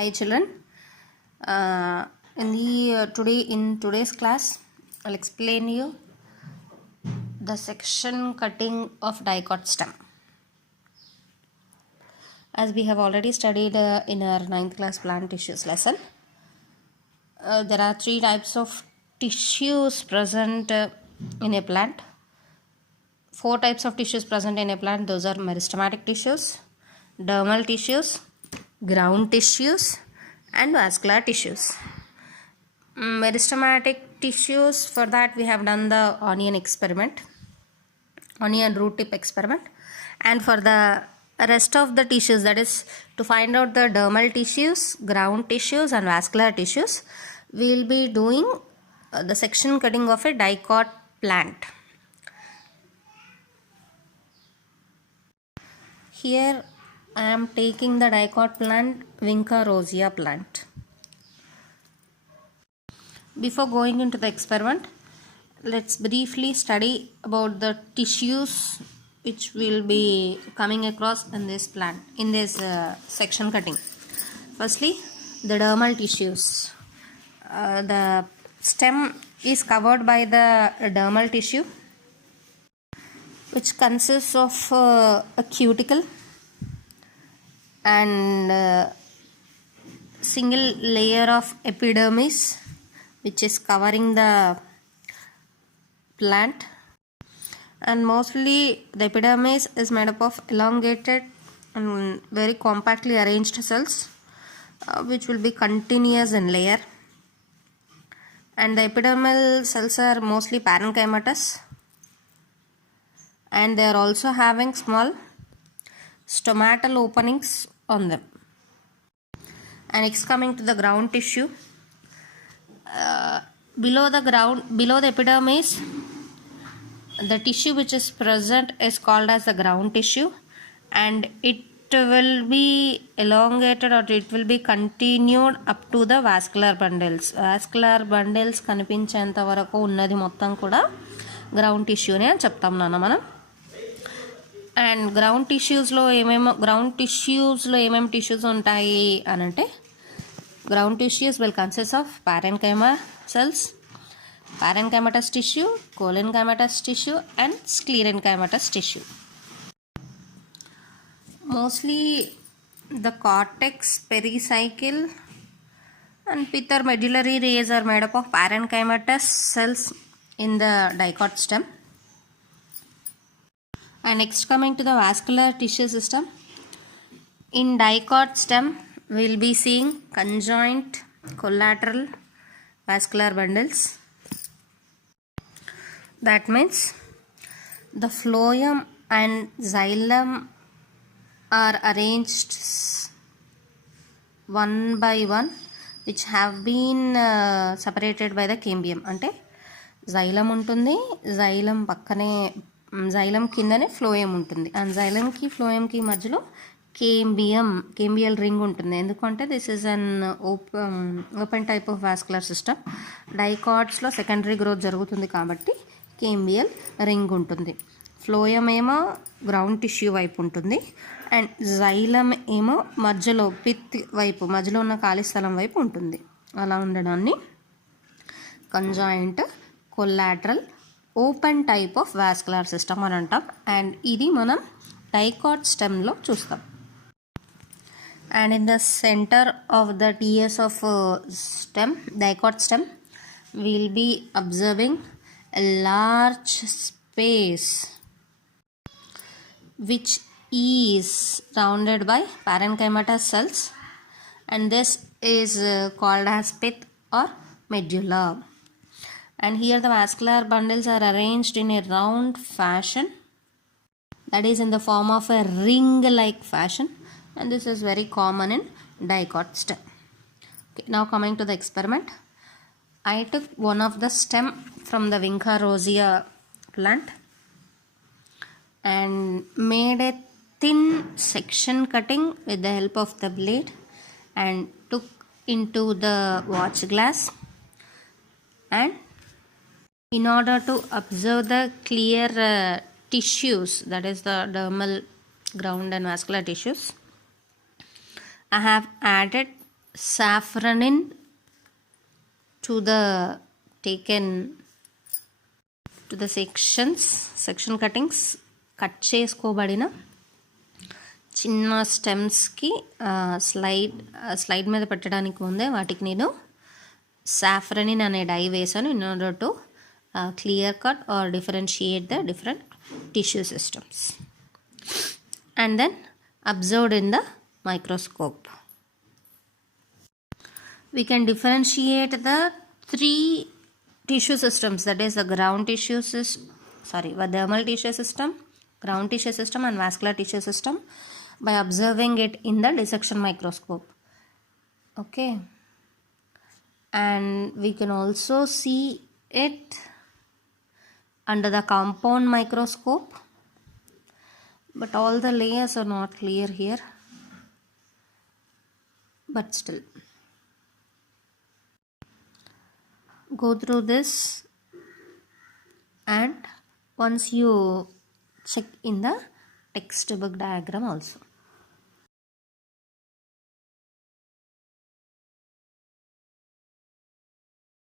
Hi children. In today's class, I'll explain you the section cutting of dicot stem. As we have already studied in our 9th class plant tissues lesson, there are 3 types of tissues present in a plant. 4 types of tissues present in a plant. Those are meristematic tissues, dermal tissues, ground tissues, and vascular tissues. Meristematic tissues, for that we have done the onion root tip experiment, and for the rest of the tissues, that is to find out the dermal tissues, ground tissues, and vascular tissues, we will be doing the section cutting of a dicot plant. Here I am taking the dicot plant, Vinca rosea plant. Before going into the experiment, let's briefly study about the tissues which will be coming across in this plant, in this section cutting. Firstly, the dermal tissues. The stem is covered by the dermal tissue, which consists of a cuticle and single layer of epidermis, which is covering the plant, and mostly the epidermis is made up of elongated and very compactly arranged cells, which will be continuous in layer, and the epidermal cells are mostly parenchymatous, and they are also having small stomatal openings on them. And next, coming to the ground tissue, below the epidermis, the tissue which is present is called as the ground tissue, and it will be elongated or it will be continued up to the vascular bundles. Vascular bundles కనిపించేంత వరకు ఉన్నది మొత్తం కూడా ground టిష్యూనే అని చెప్తాం నాన్న మనం. And ground టిష్యూస్లో ఏమేమి tissues ఉంటాయి అని అంటే, ground tissues will consist of parenchyma cells, parenchymatous tissue, cholenchymatous tissue, and sclerenchymatous tissue. Mostly the cortex, pericycle, and pith or medullary rays are made up of parenchymatous cells in the dicot stem. And next, coming to the vascular tissue system, in dicot stem we will be seeing conjoint, collateral, vascular bundles. That means the phloem and xylem are arranged one by one, which have been separated by the cambium. అంటే xylem ఉంటుంది, xylem కిందనే phloem ఉంటుంది, and xylemకి ఫ్లోయంకి మధ్యలో cambial ring ఉంటుంది. ఎందుకంటే this is an open type of vascular system. డైకాట్స్లో సెకండరీ గ్రోత్ జరుగుతుంది కాబట్టి కేంబియల్ రింగ్ ఉంటుంది. ఫ్లోయం ఏమో గ్రౌండ్ టిష్యూ వైపు ఉంటుంది, అండ్ xylem ఏమో మధ్యలో పిత్ వైపు, మధ్యలో ఉన్న ఖాళీ స్థలం వైపు ఉంటుంది. అలా ఉండడాన్ని conjoint, collateral, open type of vascular system అని అంటాం. అండ్ ఇది మనం డైకాట్ స్టెమ్లో చూస్తాం. And in the center of the TS of dicot stem, we will be observing a large space which is surrounded by parenchymatous cells, and this is called as pith or medulla. And here the vascular bundles are arranged in a round fashion, that is in the form of a ring like fashion, and this is very common in dicot stem. Okay, now coming to the experiment, I took one of the stem from the Vinca rosea plant and made a thin section cutting with the help of the blade, and took into the watch glass, and in order to observe the clear tissues, that is the dermal, ground, and vascular tissues, I have added safranin to the taken to the section cuttings, cut చేసుకోబడిన చిన్న స్టెమ్స్కి slide మీద పెట్టడానికి ముందే వాటికి నేను సాఫ్రనిన్ అనే die వేసాను in order to clear cut or differentiate the different tissue systems, and then observed in the microscope. We can differentiate the three tissue systems, that is the dermal tissue system, ground tissue system and vascular tissue system, by observing it in the dissection microscope. Okay, and we can also see it under the compound microscope, but all the layers are not clear here, but still go through this, and once you check in the textbook diagram also.